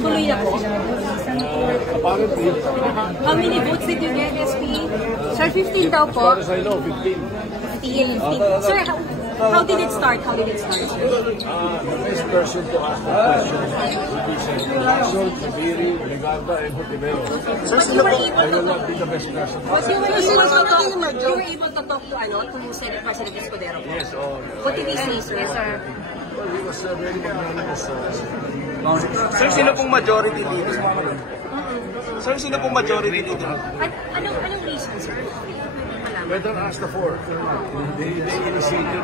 tuloy na po. Apparently. How many votes did you get, SP? Sir, 15 daw As po. far as I know, 15. 15. Sir, how did it start? How did it start, sir? The best person to ask the question would be Senator Lacson, Zubiri, Legarda, and Hortimero. Sir, you were able I to will not be the best person. But you were able to talk to Senate President Escudero. Yes, What did he say, sir? Yes, sir. well, he was very magnanimous. Sir, sino pong majority leader? Sir, sino pong majority leader? Anong reason, sir? Better ask the four. They initiated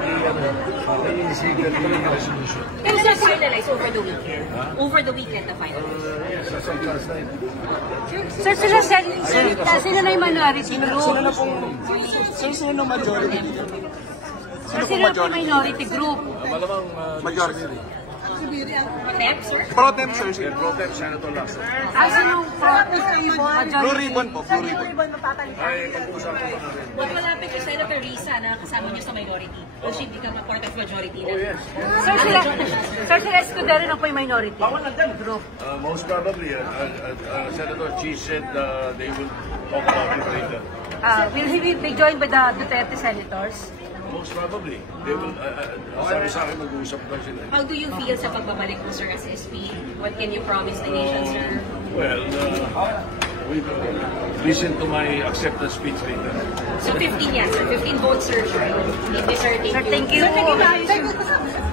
the resolution. Pero sir, finalize over the weekend. Over the weekend na finalize. Yes, that's on last night. Sir, sila na yung minority group. Sino na pong... Sir, sino majority leader? Sir, sila na yung minority group. Malamang Majority. Temp, sir? Pro temp, sir. Pro Tem Senator Lacson. Sinong Blue ribbon po, blue ribbon. Ay, pag-uusapan ko na rin. Pag malapit kay Senator Risa na kasama niyo sa minority, will she become a part of majority na? Oh, yes. Sir, sila Escudero na po yung minority group. Most probably, Senator Chi said they will talk about it later. Will he be joined by the Duterte senators? Most probably. They will, sabi sa akin, mag-uusap na sila. How do you feel sa pagbabalik mo, sir, as SP? What can you promise the nation, sir? Well, we listen to my acceptance speech later. So 15 yan, sir. 15 votes, sir. Sir, thank you. Sir, thank you.